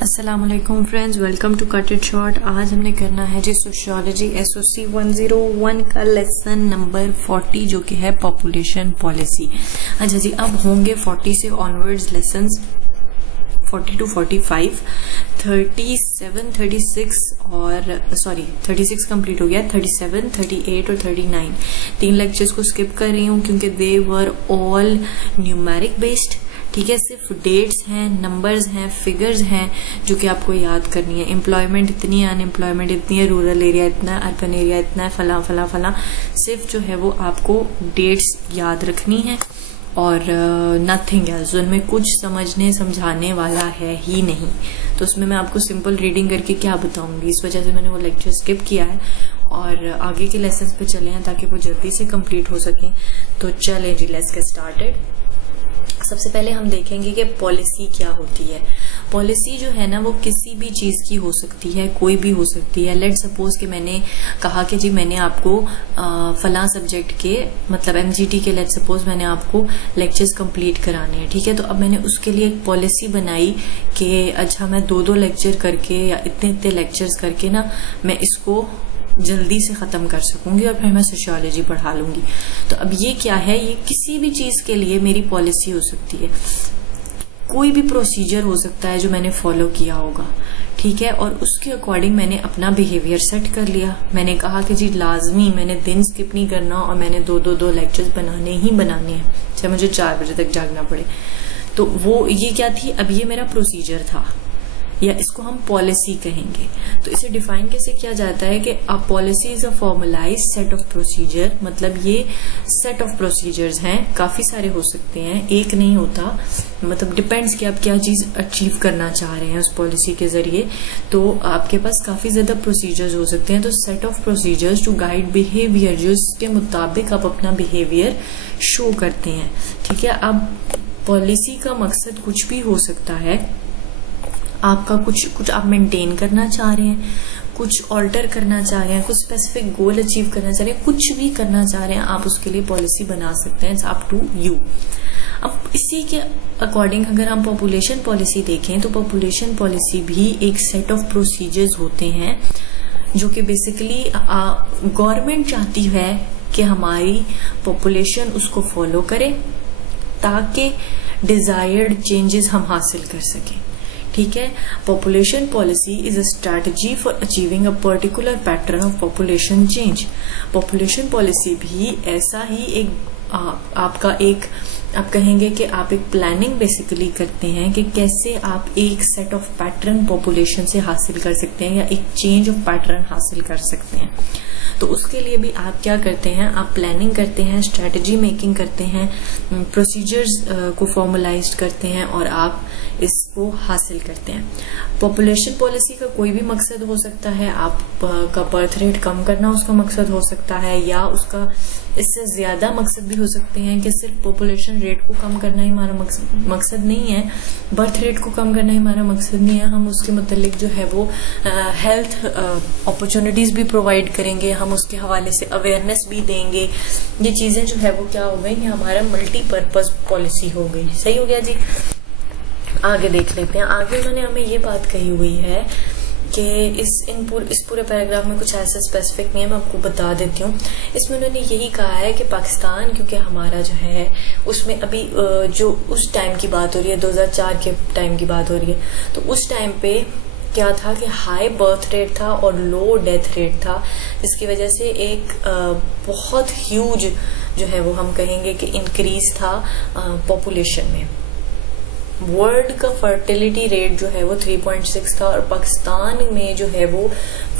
السلام علیکم friends, welcome to cut it short. آج ہم نے کرنا ہے جی سوشیولوجی SOC 101 کا لیسن نمبر 40 جو کہ ہے پاپولیشن پالیسی۔ اچھا جی، اب ہوں گے 40 سے آنورڈز لیسنز 40 to 45، 37 36 اور 36 کمپلیٹ ہو گیا، 37 38 اور 39 تین لیکچرز کو اسکپ کر رہی ہوں کیونکہ دے ور آل نیومیرک بیسڈ۔ ٹھیک ہے، صرف ڈیٹس ہیں، نمبرز ہیں، فگرز ہیں جو کہ آپ کو یاد کرنی ہے۔ امپلائمنٹ اتنی ہے، ان امپلائمنٹ اتنی ہے، رورل ایریا اتنا ہے، اربن ایریا اتنا ہے، فلاں فلاں فلاں، صرف جو ہے وہ آپ کو ڈیٹس یاد رکھنی ہے اور نتھنگ ایلس۔ ان میں کچھ سمجھنے سمجھانے والا ہے ہی نہیں، تو اس میں آپ کو سمپل ریڈنگ کر کے کیا بتاؤں گی، اس وجہ سے میں نے وہ لیکچر اسکپ کیا ہے اور آگے کے لیسنس پہ چلے ہیں تاکہ وہ جلدی سے کمپلیٹ ہو سکیں۔ تو چلیں جی، لیٹس گیٹ اسٹارٹڈ۔ سب سے پہلے ہم دیکھیں گے کہ پالیسی کیا ہوتی ہے۔ پالیسی جو ہے نا وہ کسی بھی چیز کی ہو سکتی ہے، کوئی بھی ہو سکتی ہے۔ لیٹ سپوز کہ میں نے کہا کہ جی میں نے آپ کو فلاں سبجیکٹ کے مطلب MGT کے لیٹ سپوز میں نے آپ کو لیکچرز کمپلیٹ کرانے ہیں، ٹھیک ہے، تو اب میں نے اس کے لیے ایک پالیسی بنائی کہ اچھا میں 2 لیکچر کر کے یا اتنے لیکچرز کر کے نا میں اس کو جلدی سے ختم کر سکوں گی اور پھر میں سوشیولوجی پڑھا لوں گی۔ تو اب یہ کیا ہے، یہ کسی بھی چیز کے لیے میری پالیسی ہو سکتی ہے، کوئی بھی پروسیجر ہو سکتا ہے جو میں نے فالو کیا ہوگا، ٹھیک ہے، اور اس کے اکارڈنگ میں نے اپنا بیہیویئر سیٹ کر لیا۔ میں نے کہا کہ جی لازمی میں نے دن اسکپ نہیں کرنا اور میں نے 2 لیکچرز بنانے ہی بنانے ہیں، چاہے مجھے 4 بجے تک جاگنا پڑے۔ تو وہ یہ کیا تھی، اب یہ میرا پروسیجر تھا یا اس کو ہم پالیسی کہیں گے۔ تو اسے ڈیفائن کیسے کیا جاتا ہے کہ a policy is a formalized set of procedure, مطلب یہ سیٹ آف پروسیجرز ہیں، کافی سارے ہو سکتے ہیں، ایک نہیں ہوتا، مطلب ڈیپینڈس کہ آپ کیا چیز اچیو کرنا چاہ رہے ہیں اس پالیسی کے ذریعے۔ تو آپ کے پاس کافی زیادہ پروسیجرز ہو سکتے ہیں، تو set of procedures to guide behaviour, جو اس کے مطابق آپ اپنا بیہیویئر شو کرتے ہیں، ٹھیک ہے۔ اب پالیسی کا مقصد کچھ بھی ہو سکتا ہے، آپ کا کچھ آپ مینٹین کرنا چاہ رہے ہیں، کچھ آلٹر کرنا چاہ رہے ہیں، کچھ اسپیسیفک گول اچیو کرنا چاہ رہے ہیں، کچھ بھی کرنا چاہ رہے ہیں آپ اس کے لیے پالیسی بنا سکتے ہیں، اٹس اپ ٹو یو۔ اب اسی کے اکارڈنگ اگر ہم پاپولیشن پالیسی دیکھیں تو پاپولیشن پالیسی بھی ایک سیٹ آف پروسیجرز ہوتے ہیں جو کہ بیسیکلی گورنمنٹ چاہتی ہے کہ ہماری پاپولیشن اس کو فالو کرے تاکہ ڈیزائرڈ چینجز ہم حاصل کر سکیں، ٹھیک ہے۔ Population policy is a strategy for achieving a particular pattern of population change. Population policy بھی ایسا ہی آپ کہیں گے کہ آپ ایک پلاننگ بیسیکلی کرتے ہیں کہ کیسے آپ ایک سیٹ آف پیٹرن پاپولیشن سے حاصل کر سکتے ہیں یا ایک چینج آف پیٹرن حاصل کر سکتے ہیں۔ تو اس کے لیے بھی آپ کیا کرتے ہیں، آپ پلاننگ کرتے ہیں، اسٹریٹجی میکنگ کرتے ہیں، پروسیجرز کو فارملائزڈ کرتے ہیں اور آپ اس کو حاصل کرتے ہیں۔ پاپولیشن پالیسی کا کوئی بھی مقصد ہو سکتا ہے، آپ کا برتھ ریٹ کم کرنا اس کا مقصد ہو سکتا ہے، یا اس سے زیادہ مقصد بھی ہو سکتے ہیں کہ صرف پاپولیشن ریٹ کو کم کرنا ہی ہمارا مقصد نہیں ہے، برتھ ریٹ کو کم کرنا ہی ہمارا مقصد نہیں ہے، ہم اس کے متعلق جو ہے وہ ہیلتھ اپرچونٹیز بھی پرووائڈ کریں گے، ہم اس کے حوالے سے اویئرنیس بھی دیں گے۔ یہ چیزیں جو ہے وہ کیا ہو گئی، یہ ہمارا ملٹی پرپز پالیسی ہو گئی۔ صحیح ہو گیا جی، آگے دیکھ لیتے ہیں۔ آگے انہوں نے ہمیں یہ بات کہی ہوئی ہے کہ اس پورے پیراگراف میں کچھ ایسا اسپیسیفک نہیں ہے، میں آپ کو بتا دیتی ہوں۔ اس میں انہوں نے یہی کہا ہے کہ پاکستان کیونکہ ہمارا جو ہے اس میں ابھی جو اس ٹائم کی بات ہو رہی ہے، 2004 کے ٹائم کی بات ہو رہی ہے، تو اس ٹائم پہ کیا تھا کہ ہائی برتھ ریٹ تھا اور لو ڈیتھ ریٹ تھا، جس کی وجہ سے ایک بہت ہیوج جو ہے وہ ہم کہیں گے کہ انکریز تھا پاپولیشن میں۔ ورلڈ کا فرٹیلیٹی ریٹ جو ہے وہ 3.6 تھا اور پاکستان میں جو ہے وہ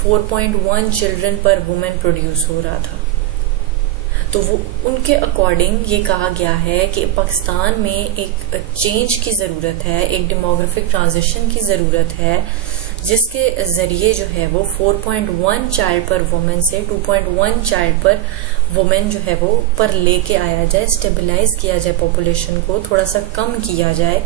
4.1 چلڈرن پر وومن پروڈیوس ہو رہا تھا۔ تو وہ ان کے اکارڈنگ یہ کہا گیا ہے کہ پاکستان میں ایک چینج کی ضرورت ہے، ایک ڈیموگرافک ٹرانزیشن کی ضرورت ہے، جس کے ذریعے جو ہے وہ 4.1 چائلڈ پر وومن سے 2.1 چائلڈ پر وومن جو ہے وہ پر لے کے آیا جائے، اسٹیبلائز کیا جائے، پاپولیشن کو تھوڑا سا کم کیا جائے،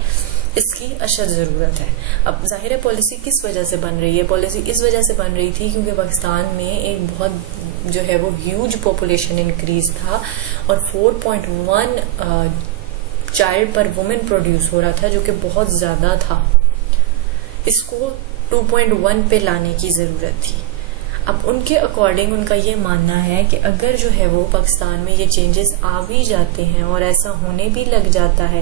اس کی اشد ضرورت ہے۔ اب ظاہر ہے پالیسی کس وجہ سے بن رہی ہے، پالیسی اس وجہ سے بن رہی تھی کیونکہ پاکستان میں ایک بہت جو ہے وہ ہیوج پاپولیشن انکریز تھا اور 4.1 چائلڈ پر وومن پروڈیوس ہو رہا تھا، جو کہ بہت زیادہ تھا، اس کو 2.1 پہ لانے کی ضرورت تھی. اب ان کے اکارڈنگ ان کا یہ ماننا ہے کہ اگر جو ہے وہ پاکستان میں یہ چینجز آ بھی جاتے ہیں اور ایسا ہونے بھی لگ جاتا ہے,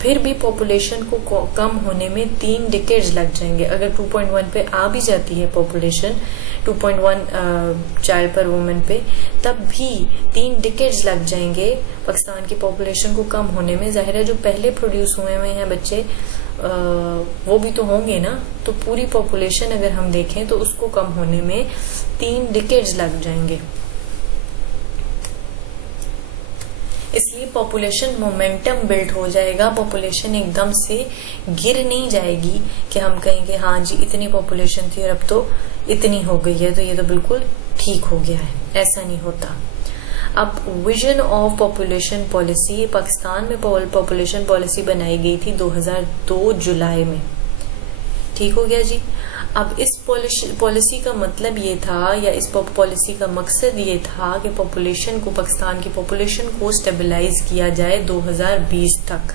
پھر بھی پاپولیشن کو کم ہونے میں 3 ڈیکیڈز لگ جائیں گے. اگر 2.1 پہ آ بھی جاتی ہے پاپولیشن 2.1 چائلڈ پر وومن پہ, تب بھی 3 ڈیکیڈز لگ جائیں گے پاکستان کی پاپولیشن کو کم ہونے میں. ظاہر ہے جو پہلے پروڈیوس ہوئے ہیں بچے وہ بھی تو ہوں گے نا, تو پوری پاپولیشن اگر ہم دیکھیں تو اس کو کم ہونے میں 3 ڈیکیڈز لگ جائیں گے. اس لیے پاپولیشن مومنٹم بلڈ ہو جائے گا. پاپولیشن ایک دم سے گر نہیں جائے گی کہ ہم کہیں گے ہاں جی اتنی پاپولیشن تھی اور اب تو اتنی ہو گئی ہے تو یہ تو بالکل ٹھیک ہو گیا ہے. ایسا نہیں ہوتا. اب vision of population policy, Pakistan میں پاپولیشن پالیسی بنائی گئی تھی 2002 جولائی میں. ٹھیک ہو گیا جی. اب اس پالیسی کا مطلب یہ تھا یا اس پالیسی کا مقصد یہ تھا کہ پاپولیشن کو, پاکستان کی پاپولیشن کو سٹیبلائز کیا جائے 2020 تک.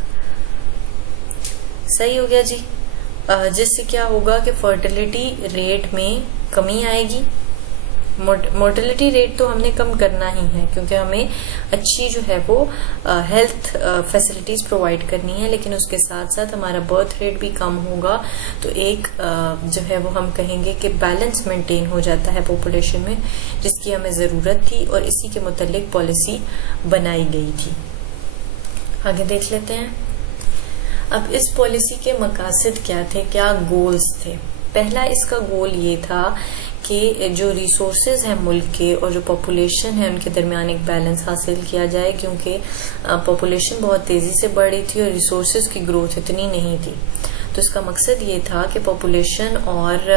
صحیح ہو گیا جی. جس سے کیا ہوگا کہ فرٹیلٹی ریٹ میں کمی آئے گی. مورٹیلٹی ریٹ تو ہم نے کم کرنا ہی ہے کیونکہ ہمیں اچھی جو ہے وہ ہیلتھ فیسلٹیز پرووائڈ کرنی ہے, لیکن اس کے ساتھ ساتھ ہمارا برتھ ریٹ بھی کم ہوگا. تو ایک جو ہے وہ ہم کہیں گے کہ بیلنس مینٹین ہو جاتا ہے پاپولیشن میں, جس کی ہمیں ضرورت تھی اور اسی کے متعلق پالیسی بنائی گئی تھی. آگے دیکھ لیتے ہیں. اب اس پالیسی کے مقاصد کیا تھے, کیا گولز تھے. پہلا اس کا گول یہ تھا کہ جو ریسورسز ہیں ملک کے اور جو پاپولیشن ہے ان کے درمیان ایک بیلنس حاصل کیا جائے, کیونکہ پاپولیشن بہت تیزی سے بڑھ رہی تھی اور ریسورسز کی گروتھ اتنی نہیں تھی. تو اس کا مقصد یہ تھا کہ پاپولیشن اور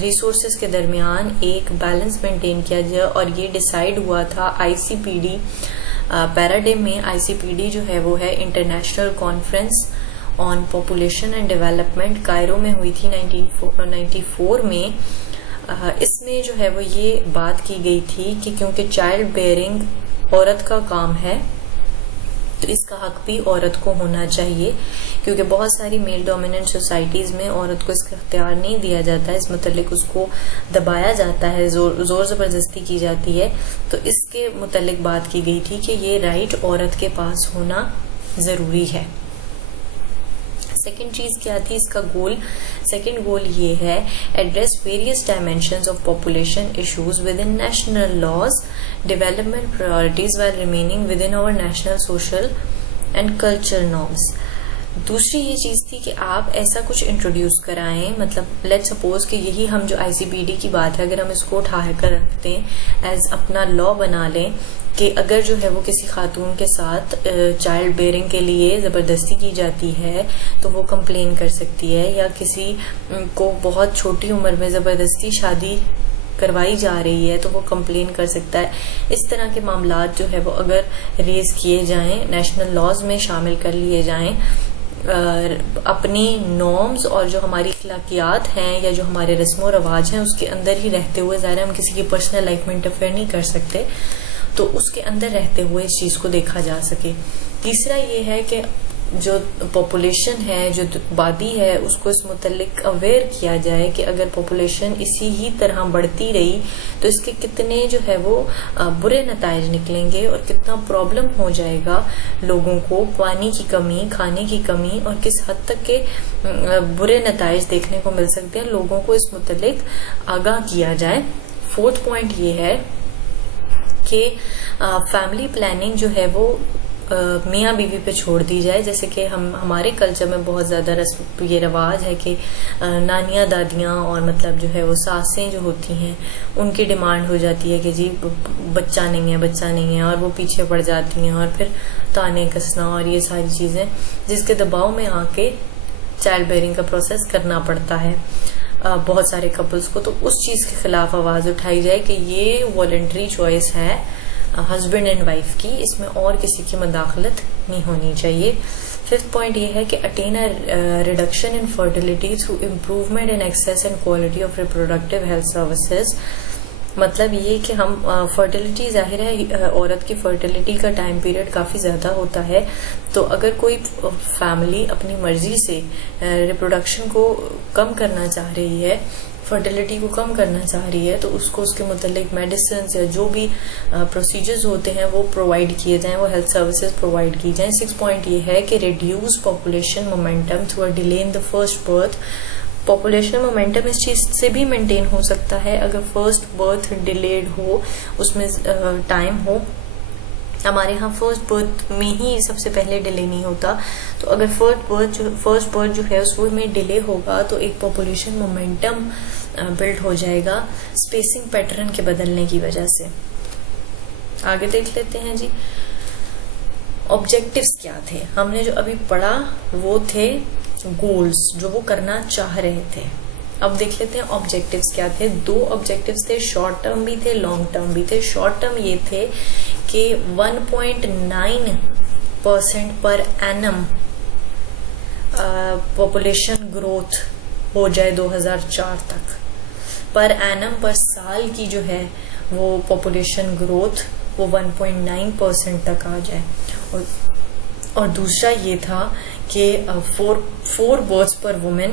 ریسورسز کے درمیان ایک بیلنس مینٹین کیا جائے. اور یہ ڈیسائیڈ ہوا تھا ICPD پیراڈیم میں. ICPD جو ہے وہ ہے international conference on population and development, Cairo میں ہوئی تھی 1994 میں. اس میں جو ہے وہ یہ بات کی گئی تھی کہ کیونکہ چائلڈ بیئرنگ عورت کا کام ہے تو اس کا حق بھی عورت کو ہونا چاہیے, کیونکہ بہت ساری میل ڈومیننٹ سوسائٹیز میں عورت کو اس کا اختیار نہیں دیا جاتا ہے, اس متعلق اس کو دبایا جاتا ہے, زور زبردستی کی جاتی ہے. تو اس کے متعلق بات کی گئی تھی کہ یہ رائٹ عورت کے پاس ہونا ضروری ہے. سیکنڈ چیز کیا تھی اس کا گول, سیکنڈ گول یہ ہے address various dimensions of population issues within national laws, development priorities while remaining within our national social and culture norms. دوسری یہ چیز تھی کہ آپ ایسا کچھ انٹروڈیوس کرائیں, مطلب لیٹ سپوز کہ یہی ہم جو ICPD کی بات ہے اگر ہم اس کو اٹھا کر رکھتے ہیں ایز اپنا لا بنا لیں کہ اگر جو ہے وہ کسی خاتون کے ساتھ چائلڈ بیئرنگ کے لیے زبردستی کی جاتی ہے تو وہ کمپلین کر سکتی ہے, یا کسی کو بہت چھوٹی عمر میں زبردستی شادی کروائی جا رہی ہے تو وہ کمپلین کر سکتا ہے. اس طرح کے معاملات جو ہے وہ اگر ریز کیے جائیں, نیشنل لاز میں شامل کر لیے جائیں, اپنی نارمز اور جو ہماری اخلاقیات ہیں یا جو ہمارے رسم و رواج ہیں اس کے اندر ہی رہتے ہوئے, ظاہر ہم کسی کی پرسنل لائف میں انٹرفیئر نہیں کر سکتے, تو اس کے اندر رہتے ہوئے اس چیز کو دیکھا جا سکے. تیسرا یہ ہے کہ جو پاپولیشن ہے, جو آبادی ہے, اس کو اس متعلق اویئر کیا جائے کہ اگر پاپولیشن اسی ہی طرح بڑھتی رہی تو اس کے کتنے جو ہے وہ برے نتائج نکلیں گے اور کتنا پرابلم ہو جائے گا لوگوں کو, پانی کی کمی, کھانے کی کمی, اور کس حد تک کے برے نتائج دیکھنے کو مل سکتے ہیں. لوگوں کو اس متعلق آگاہ کیا جائے. فورتھ پوائنٹ یہ ہے کہ فیملی پلاننگ جو ہے وہ میاں بیوی پہ چھوڑ دی جائے. جیسے کہ ہمارے کلچر میں بہت زیادہ یہ رواج ہے کہ نانیاں دادیاں اور مطلب جو ہے وہ ساسیں جو ہوتی ہیں ان کی ڈیمانڈ ہو جاتی ہے کہ جی بچہ نہیں ہے اور وہ پیچھے پڑ جاتی ہیں اور پھر تانے کسنا اور یہ ساری چیزیں جس کے دباؤ میں آ کے چائلڈ بیئرنگ کا پروسیس کرنا پڑتا ہے بہت سارے کپلز کو. تو اس چیز کے خلاف آواز اٹھائی جائے کہ یہ والنٹری چوائس ہے ہسبینڈ اینڈ وائف کی, اس میں اور کسی کی مداخلت نہیں ہونی چاہیے. ففتھ پوائنٹ یہ ہے کہ eighteen reduction in fertility through improvement in access and quality of reproductive health services. مطلب یہ کہ ہم فرٹیلٹی, ظاہر ہے عورت کی فرٹیلٹی کا ٹائم پیریڈ کافی زیادہ ہوتا ہے, تو اگر کوئی فیملی اپنی مرضی سے ریپروڈکشن کو کم کرنا چاہ رہی ہے، فرٹیلیٹی کو کم کرنا چاہ رہی ہے، تو اس کو اس کے متعلق میڈیسنز یا جو بھی پروسیجرز ہوتے ہیں وہ پرووائڈ کیے جائیں، وہ ہیلتھ سروسز پرووائڈ کی جائیں۔ 6 پوائنٹ یہ ہے کہ reduce population momentum through a delay in the first birth. Population momentum اس چیز سے بھی مینٹین ہو سکتا ہے اگر فرسٹ برتھ ڈیلیڈ ہو، اس میں ٹائم ہو۔ ہمارے ہاں فرسٹ برتھ میں ہی سب سے پہلے ڈیلے نہیں ہوتا، تو اگر فرسٹ برتھ جو ہے اس میں ڈیلے ہوگا تو ایک پاپولیشن مومنٹم بلڈ ہو جائے گا اسپیسنگ پیٹرن کے بدلنے کی وجہ سے۔ آگے دیکھ لیتے ہیں جی آبجیکٹیوز کیا تھے۔ ہم نے جو ابھی پڑھا وہ تھے گولز جو وہ کرنا چاہ رہے تھے۔ اب دیکھ لیتے ہیں آبجیکٹیوز کیا تھے۔ 2 آبجیکٹیوز تھے، شارٹ ٹرم بھی تھے، لانگ ٹرم بھی تھے۔ شارٹ ٹرم یہ تھے کہ 1.9% پر اینم پاپولیشن گروتھ ہو جائے 2004 تک، پر اینم پر سال کی جو ہے وہ پاپولیشن گروتھ وہ 1.9% تک آ جائے۔ اور دوسرا یہ تھا کہ 4 برتھس پر وومن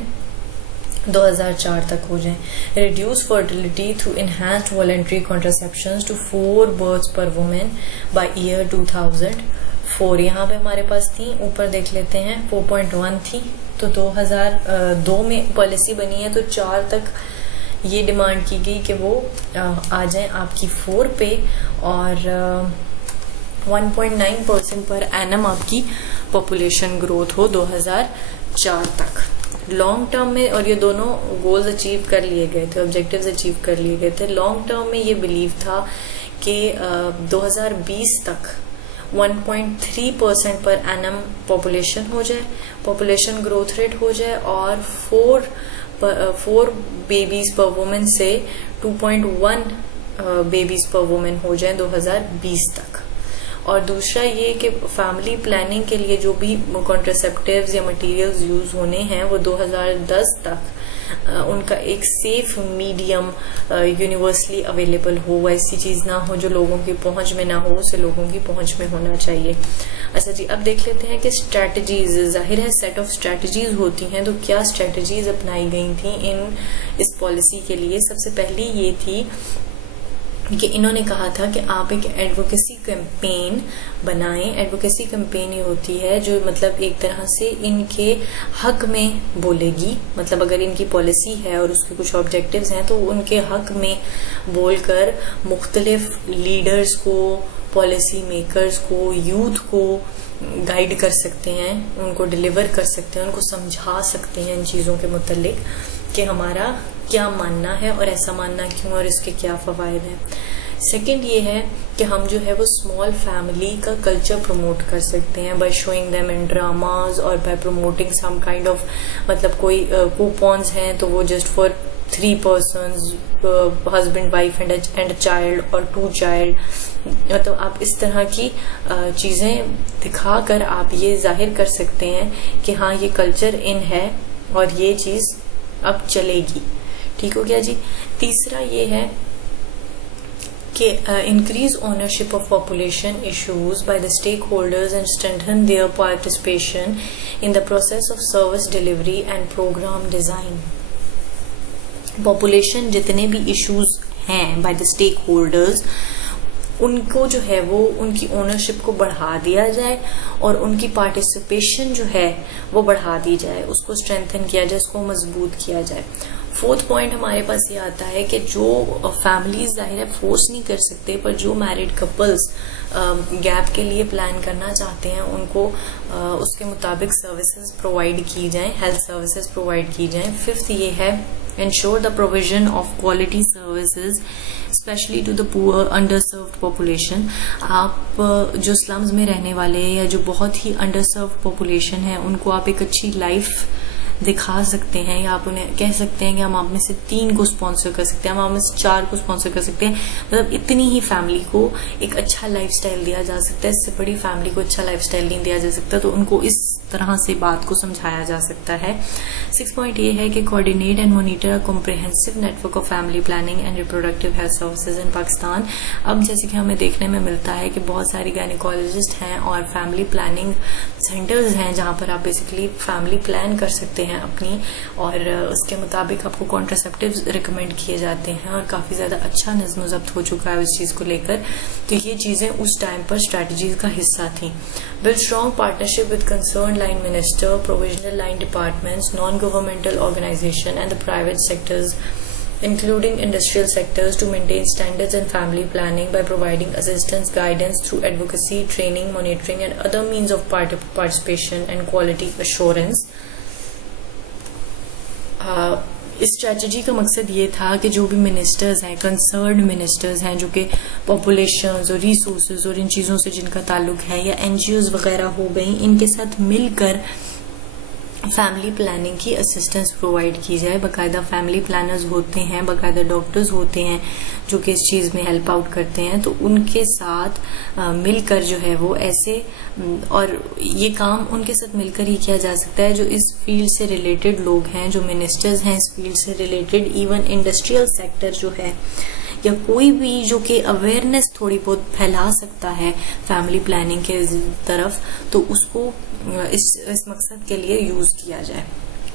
2004 تک ہو جائیں۔ Reduce fertility through enhanced voluntary contraceptions to 4 births per woman by year 2004۔ یہاں پہ ہمارے پاس تھی، اوپر دیکھ لیتے ہیں 4.1 تھی، تو 2002 میں پالیسی بنی ہے تو 4 تک یہ ڈیمانڈ کی گئی کہ وہ آ جائیں آپ کی 4 پہ، اور 1.9% پر اینم آپ کی پاپولیشن گروتھ ہو 2004 تک۔ لانگ ٹرم میں، اور یہ دونوں گولز اچیو کر لیے گئے تھے، آبجیکٹیوز اچیو کر لیے گئے تھے۔ لانگ ٹرم میں یہ بلیو تھا کہ 2020 تک 1.3% پر اینم پاپولیشن ہو جائے، پاپولیشن گروتھ ریٹ ہو جائے، اور 4 بیبیز پر وومن سے 2.1 بیبیز پر وومن ہو جائیں 2020 تک۔ اور دوسرا یہ کہ فیملی پلاننگ کے لیے جو بھی کنٹراسیپٹیوز یا مٹیریلز یوز ہونے ہیں وہ 2010 تک ان کا ایک سیف میڈیم یونیورسلی اویلیبل ہو، ایسی چیز نہ ہو جو لوگوں کی پہنچ میں نہ ہو، اسے لوگوں کی پہنچ میں ہونا چاہیے۔ اچھا جی، اب دیکھ لیتے ہیں کہ اسٹریٹجیز، ظاہر ہے سیٹ آف اسٹریٹجیز ہوتی ہیں، تو کیا اسٹریٹجیز اپنائی گئی تھیں اس پالیسی کے لیے۔ سب سے پہلی یہ تھی کہ انہوں نے کہا تھا کہ آپ ایک ایڈوکیسی کیمپین بنائیں۔ ایڈوکیسی کیمپین یہ ہوتی ہے جو مطلب ایک طرح سے ان کے حق میں بولے گی، مطلب اگر ان کی پالیسی ہے اور اس کے کچھ آبجیکٹیوز ہیں تو ان کے حق میں بول کر مختلف لیڈرز کو، پالیسی میکرز کو، یوتھ کو گائیڈ کر سکتے ہیں، ان کو ڈیلیور کر سکتے ہیں، ان کو سمجھا سکتے ہیں ان چیزوں کے متعلق کہ ہمارا کیا ماننا ہے اور ایسا ماننا کیوں اور اس کے کیا فوائد ہیں۔ سیکنڈ یہ ہے کہ ہم جو ہے وہ اسمال فیملی کا کلچر پروموٹ کر سکتے ہیں by showing them in dramas اور by promoting some kind of, مطلب کوئی کوپونز ہیں تو وہ just for 3 persons، husband wife and child اور 2 چائلڈ، مطلب آپ اس طرح کی چیزیں دکھا کر آپ یہ ظاہر کر سکتے ہیں کہ ہاں یہ کلچر ان ہے اور یہ چیز اب چلے گی۔ ٹھیک ہو گیا جی۔ تیسرا یہ ہے کہ increase ownership of population issues by the stakeholders and strengthen their participation in the process of service delivery and programme design. Population جتنے بھی ایشوز ہیں بائی دا اسٹیک ہولڈرز، ان کو جو ہے وہ ان کی اونرشپ کو بڑھا دیا جائے اور ان کی پارٹیسپیشن جو ہے وہ بڑھا دی جائے، اس کو اسٹرینتھن کیا جائے، اس کو مضبوط کیا جائے۔ 4th پوائنٹ ہمارے پاس یہ آتا ہے کہ جو فیملیز ظاہر ہے فورس نہیں کر سکتے، پر جو میرڈ کپلز گیپ کے لیے پلان کرنا چاہتے ہیں ان کو اس کے مطابق سروسز پرووائڈ کی جائیں، ہیلتھ سروسز پرووائڈ کی جائیں۔ 5th یہ ہے ensure the provision of quality services especially to the poor underserved population۔ آپ جو سلمز میں رہنے والے یا جو بہت ہی underserved population ہے ان کو آپ ایک اچھی لائف دکھا سکتے ہیں، یا آپ انہیں کہہ سکتے ہیں کہ ہم آپ میں سے 3 کو اسپانسر کر سکتے ہیں، ہم آپ میں سے 4 کو اسپانسر کر سکتے ہیں، مطلب اتنی ہی فیملی کو ایک اچھا لائف سٹائل دیا جا سکتا ہے، اس سے بڑی فیملی کو اچھا لائف سٹائل نہیں دیا جا سکتا، تو ان کو اس طرح سے بات کو سمجھایا جا سکتا ہے. 6 پوائنٹ یہ ہے کہ coordinate and monitor comprehensive network of family planning and reproductive health services in Pakistan. اب جیسے کہ ہمیں دیکھنے میں ملتا ہے کہ بہت ساری گائنیکالوجسٹ ہیں اور فیملی پلاننگ سینٹرز ہیں جہاں پر آپ بیسکلی فیملی پلان کر سکتے ہیں اپنی, اور اس کے مطابق آپ کو کانٹراسیپٹیوز ریکمینڈ کیے جاتے ہیں, اور کافی زیادہ اچھا نظم و ضبط ہو چکا ہے اس چیز کو لے کر. تو یہ چیزیں اس ٹائم پر اسٹریٹجیز کا حصہ تھیں. Build strong partnership with concern line minister, provisional line departments, non governmental organisation and the private sectors including industrial sectors to maintain standards in family planning by providing assistance, guidance through advocacy, training, monitoring and other means of participation and quality assurance. اس strategy کا مقصد یہ تھا کہ جو بھی ministers ہیں, concerned ministers ہیں جو کہ پاپولیشنز اور ریسورسز اور ان چیزوں سے جن کا تعلق ہے, یا NGOs وغیرہ ہو گئیں, ان کے ساتھ مل کر فیملی پلاننگ کی اسسٹنس پرووائڈ کی جائے. باقاعدہ فیملی پلانرز ہوتے ہیں, باقاعدہ ڈاکٹرز ہوتے ہیں جو کہ اس چیز میں ہیلپ آؤٹ کرتے ہیں, تو ان کے ساتھ مل کر جو ہے وہ ایسے, اور یہ کام ان کے ساتھ مل کر ہی کیا جا سکتا ہے جو اس فیلڈ سے ریلیٹڈ لوگ ہیں, جو منسٹرز ہیں اس فیلڈ سے ریلیٹڈ, ایون انڈسٹریل سیکٹر جو ہے, یا کوئی بھی جو کہ اویئرنیس تھوڑی بہت پھیلا سکتا ہے فیملی پلاننگ کے طرف, تو اس کو اس مقصد کے لیے یوز کیا جائے.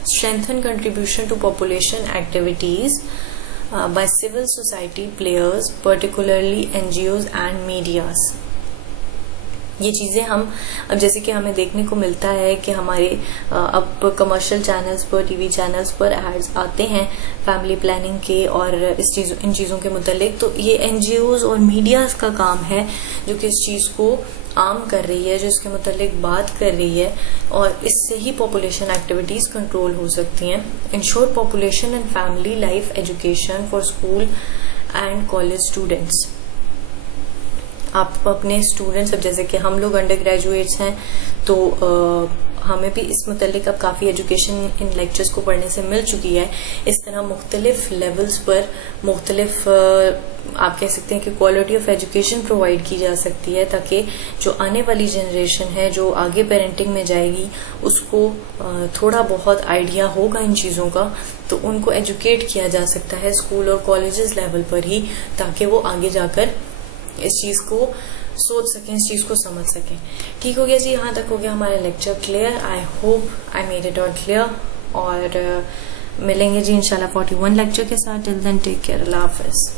Strengthen contribution to population activities by civil society players, particularly NGOs and medias. یہ چیزیں ہم اب جیسے کہ ہمیں دیکھنے کو ملتا ہے کہ ہمارے اب کمرشل چینلز پر, ٹی وی چینلز پر ایڈز آتے ہیں فیملی پلاننگ کے اور ان چیزوں کے متعلق. تو یہ NGOs اور میڈیاز کا کام ہے جو کہ اس چیز کو عام کر رہی ہے, جو اس کے متعلق بات کر رہی ہے, اور اس سے ہی پاپولیشن ایکٹیویٹیز کنٹرول ہو سکتی ہیں. Ensure population and family life education for school and college students. آپ اپنے اسٹوڈینٹس, اب جیسے کہ ہم لوگ انڈر گریجویٹس ہیں تو ہمیں بھی اس متعلق اب کافی ایجوکیشن ان لیکچرز کو پڑھنے سے مل چکی ہے. اس طرح مختلف لیولز پر مختلف آپ کہہ سکتے ہیں کہ کوالٹی آف ایجوکیشن پرووائڈ کی جا سکتی ہے, تاکہ جو آنے والی جنریشن ہے جو آگے پیرنٹنگ میں جائے گی اس کو تھوڑا بہت آئیڈیا ہوگا ان چیزوں کا, تو ان کو ایجوکیٹ کیا جا سکتا ہے اسکول اور کالجز لیول پر ہی, تاکہ وہ آگے جا کر اس چیز کو سوچ سکیں, اس چیز کو سمجھ سکیں. ٹھیک ہو گیا جی, یہاں تک ہو گیا ہمارا lecture clear. I hope I made it all clear, اور ملیں گے جی انشاءاللہ 41 لیکچر کے ساتھ. ٹل دین ٹیک کیئر, اللہ حافظ.